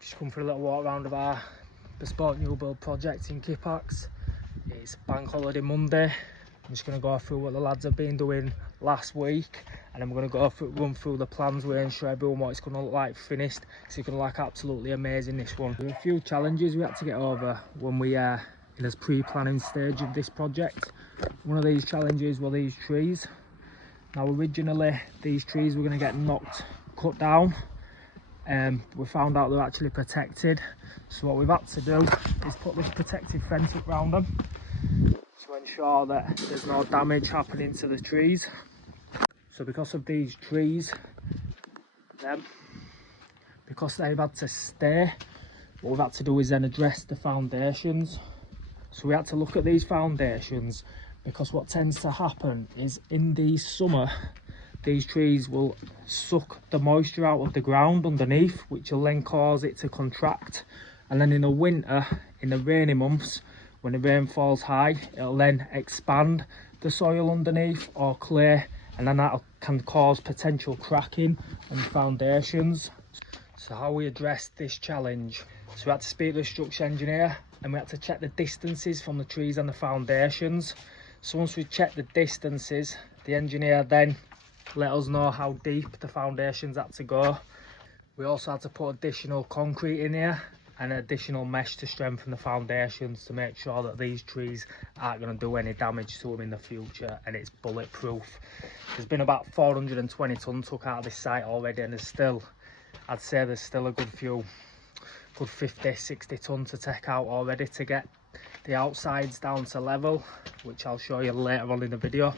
Just come for a little walk around of our Bespoke New Build project in Kippax. It's Bank Holiday Monday. I'm just going to go through what the lads have been doing last week, and I'm going to run through the plans with and show everyone what it's going to look like finished. It's going to look absolutely amazing, this one. There are a few challenges we had to get over when we in this pre-planning stage of this project. One of these challenges were these trees. Now originally these trees were going to get cut down. We found out they're actually protected, so what we've had to do is put this protective fence up around them to ensure that there's no damage happening to the trees. So because of these trees, because they've had to stay, what we've had to do is then address the foundations. So we had to look at these foundations, because what tends to happen is in the summer these trees will suck the moisture out of the ground underneath, which will then cause it to contract, and then in the winter, in the rainy months, when the rain falls high, it'll then expand the soil underneath or clay, and then that can cause potential cracking on the foundations. So how we addressed this challenge, so we had to speak to the structural engineer and we had to check the distances from the trees and the foundations. So once we checked the distances, the engineer then let us know how deep the foundations had to go. We also had to put additional concrete in here and additional mesh to strengthen the foundations to make sure that these trees aren't going to do any damage to them in the future, and it's bulletproof. There's been about 420 tonnes took out of this site already, and I'd say there's still a good 50-60 tonnes to take out already to get the outsides down to level, which I'll show you later on in the video.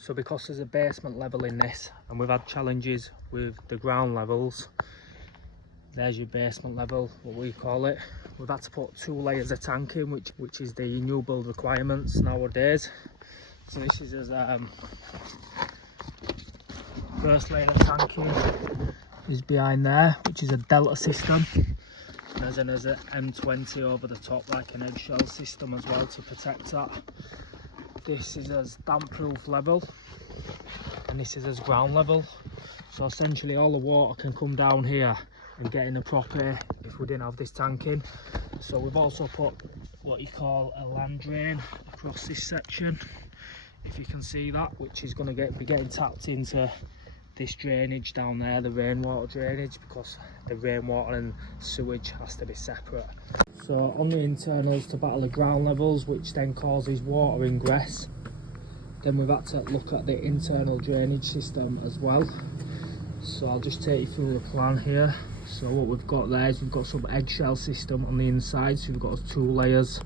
So because there's a basement level in this, and we've had challenges with the ground levels, there's your basement level, what we call it. We've had to put 2 layers of tank in, which is the new build requirements nowadays. So this is as first layer of tanking is behind there, which is a delta system. And there's an M20 over the top, like an eggshell system as well to protect that. This is as damp proof level, and this is as ground level. So essentially all the water can come down here and get in the property if we didn't have this tanking. So we've also put what you call a land drain across this section, if you can see that, which is going to be getting tapped into this drainage down there, the rainwater drainage, because the rainwater and sewage has to be separate. So on the internals to battle the ground levels, which then causes water ingress, then we've had to look at the internal drainage system as well. So I'll just take you through the plan here. So what we've got there is we've got some eggshell system on the inside, so we've got 2 layers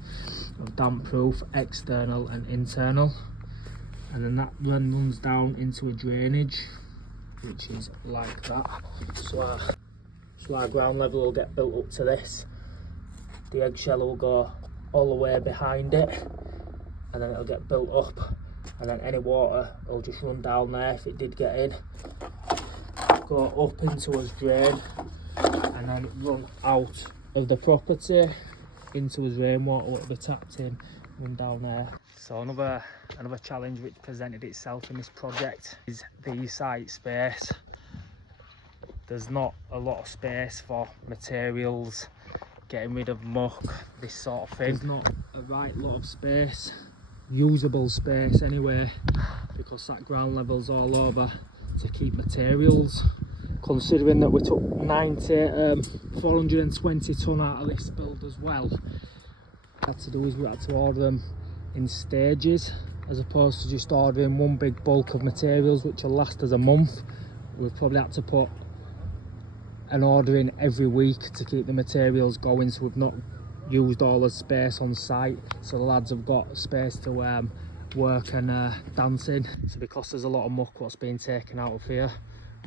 of damp proof, external and internal, and then that then runs down into a drainage which is like that. So our ground level will get built up to this. The eggshell will go all the way behind it, and then it'll get built up, and then any water will just run down there if it did get in, go up into his drain, and then run out of the property into his rainwater, will be tapped in, run down there. So another challenge which presented itself in this project is the site space. There's not a lot of space for materials, getting rid of muck, this sort of thing. There's not a right lot of space, usable space anyway, because that ground level's all over to keep materials. Considering that we took 420 tonne out of this build as well, what we had to do is we had to order them in stages, as opposed to just ordering one big bulk of materials which will last us a month. We've probably had to put an order in every week to keep the materials going, so we've not used all the space on site, so the lads have got space to work and dance in. So because there's a lot of muck what's being taken out of here,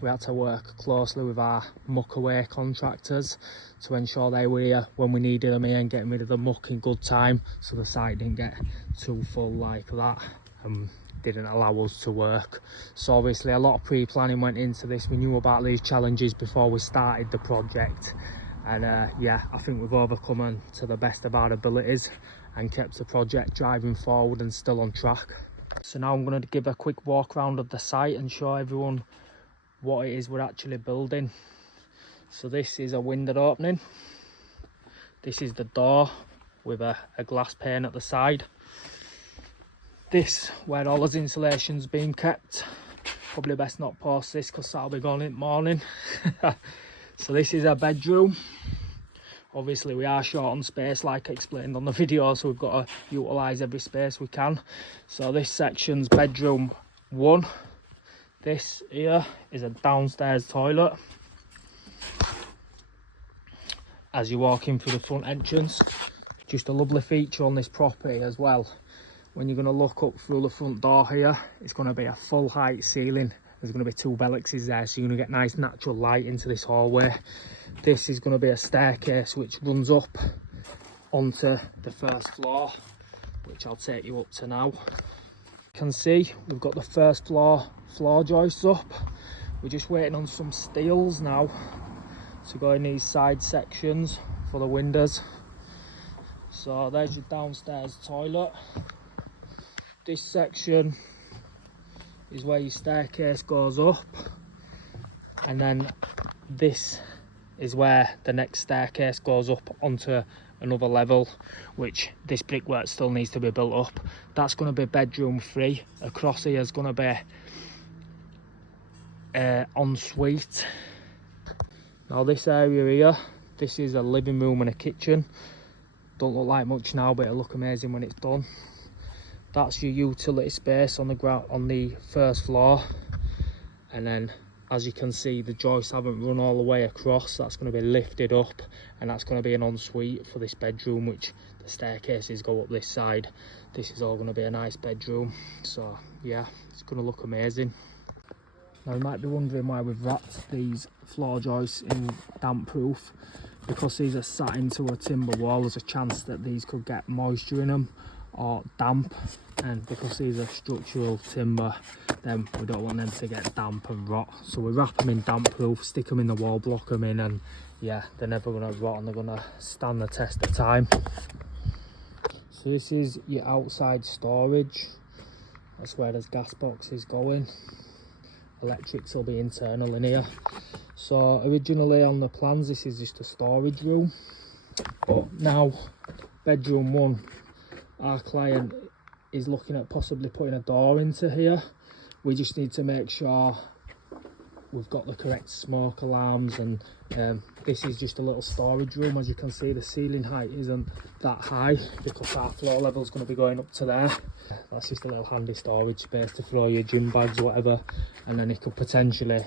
we had to work closely with our muck away contractors to ensure they were here when we needed them here and getting rid of the muck in good time, so the site didn't get too full like that and didn't allow us to work. So obviously a lot of pre-planning went into this. We knew about these challenges before we started the project, and yeah, I think we've overcome them to the best of our abilities and kept the project driving forward and still on track. So now I'm going to give a quick walk around of the site and show everyone what it is we're actually building. So this is a window opening. This is the door with a glass pane at the side. This, where all his insulation's been kept. Probably best not post this because that'll be gone in the morning. So this is our bedroom. Obviously we are short on space like I explained on the video, so we've got to utilise every space we can. So this section's bedroom 1. This here is a downstairs toilet. As you walk in through the front entrance, just a lovely feature on this property as well. When you're going to look up through the front door here, it's going to be a full height ceiling. There's going to be 2 bellexes there, so you're going to get nice natural light into this hallway. This is going to be a staircase which runs up onto the first floor, which I'll take you up to now. You can see we've got the first floor joists up. We're just waiting on some steels now to go in these side sections for the windows. So there's your downstairs toilet. This section is where your staircase goes up, and then this is where the next staircase goes up onto another level, which this brickwork still needs to be built up. That's going to be bedroom 3. Across here is going to be ensuite. Now this area here, this is a living room and a kitchen. Don't look like much now, but it'll look amazing when it's done. That's your utility space on the ground, on the first floor. And then, as you can see, the joists haven't run all the way across. That's going to be lifted up, and that's going to be an ensuite for this bedroom, which the staircases go up this side. This is all going to be a nice bedroom. So yeah, it's going to look amazing. Now you might be wondering why we've wrapped these floor joists in damp proof. Because these are sat into a timber wall, there's a chance that these could get moisture in them or damp, and because these are structural timber, then we don't want them to get damp and rot. So we wrap them in damp proof, stick them in the wall, block them in, and yeah, they're never going to rot and they're going to stand the test of time. So this is your outside storage. That's where there's gas boxes going. Electrics will be internal in here. So originally on the plans this is just a storage room, but now bedroom 1, our client is looking at possibly putting a door into here. We just need to make sure we've got the correct smoke alarms, and this is just a little storage room. As you can see, the ceiling height isn't that high because our floor level is going to be going up to there. That's just a little handy storage space to throw your gym bags, whatever, and then you could potentially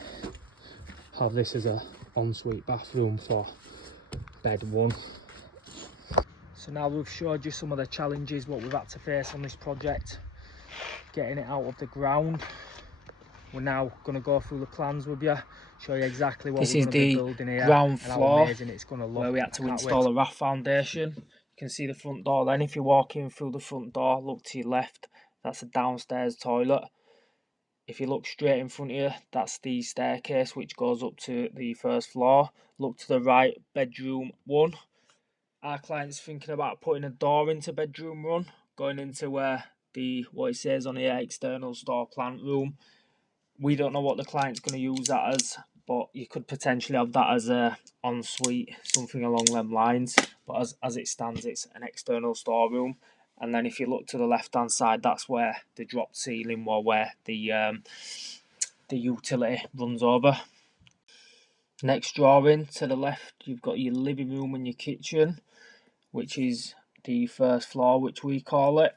have this as a ensuite bathroom for bed 1. So now we've showed you some of the challenges what we've had to face on this project, getting it out of the ground. We're now going to go through the plans with you, show you exactly what we're going to be building here, ground and floor how amazing it's going to look. Where we had to install a raft foundation. You can see the front door then. If you walk in through the front door, look to your left, that's a downstairs toilet. If you look straight in front of you, that's the staircase which goes up to the first floor. Look to the right, bedroom 1. Our client's thinking about putting a door into bedroom 1, going into what it says on here, external store plant room. We don't know what the client's going to use that as, but you could potentially have that as a ensuite, something along them lines. But as it stands, it's an external storeroom. And then if you look to the left hand side, that's where the dropped ceiling or where the utility runs over. Next drawing to the left, you've got your living room and your kitchen, which is the first floor, which we call it.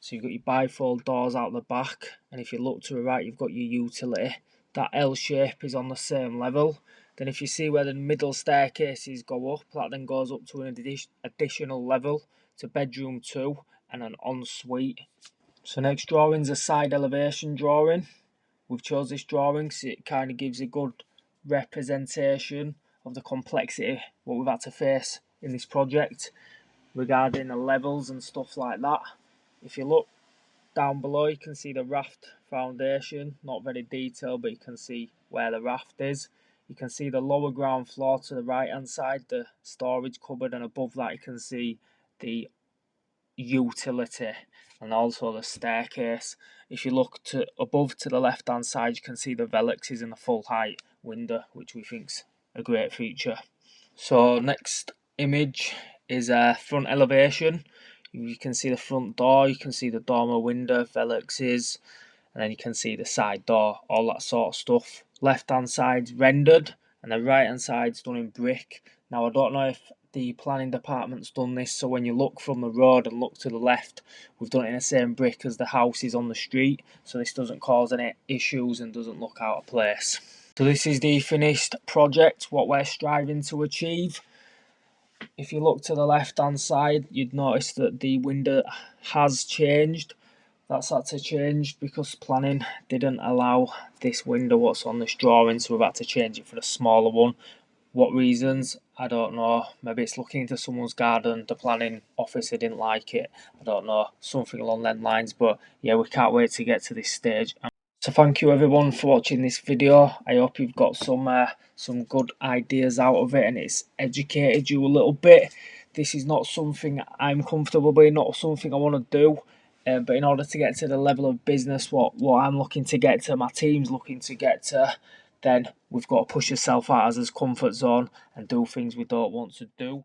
So you've got your bifold doors out the back, and if you look to the right, you've got your utility. That L shape is on the same level. Then if you see where the middle staircases go up, that then goes up to an additional level to bedroom 2 and an ensuite. So next drawing's a side elevation drawing. We've chose this drawing because it kind of gives a good representation of the complexity what we've had to face in this project regarding the levels and stuff like that. If you look down below, you can see the raft foundation, not very detailed, but you can see where the raft is. You can see the lower ground floor to the right hand side, the storage cupboard, and above that you can see the utility and also the staircase. If you look to above to the left hand side, you can see the velexes in the full height window, which we think's a great feature. So next image is a front elevation. You can see the front door, you can see the dormer window, velexes, and then you can see the side door, all that sort of stuff. Left hand side's rendered and the right hand side's done in brick. Now I don't know if the planning department's done this, so when you look from the road and look to the left, we've done it in the same brick as the house is on the street, so this doesn't cause any issues and doesn't look out of place. So this is the finished project, what we're striving to achieve. If you look to the left hand side, you'd notice that the window has changed. That's had to change because planning didn't allow this window what's on this drawing, so we've had to change it for a smaller one. What reasons? I don't know. Maybe it's looking into someone's garden, the planning officer didn't like it. I don't know, something along them lines, but yeah, we can't wait to get to this stage. So thank you everyone for watching this video. I hope you've got some good ideas out of it and it's educated you a little bit. This is not something I'm comfortable with, not something I want to do. But in order to get to the level of business what I'm looking to get to, my team's looking to get to, then we've got to push ourselves out of this comfort zone and do things we don't want to do.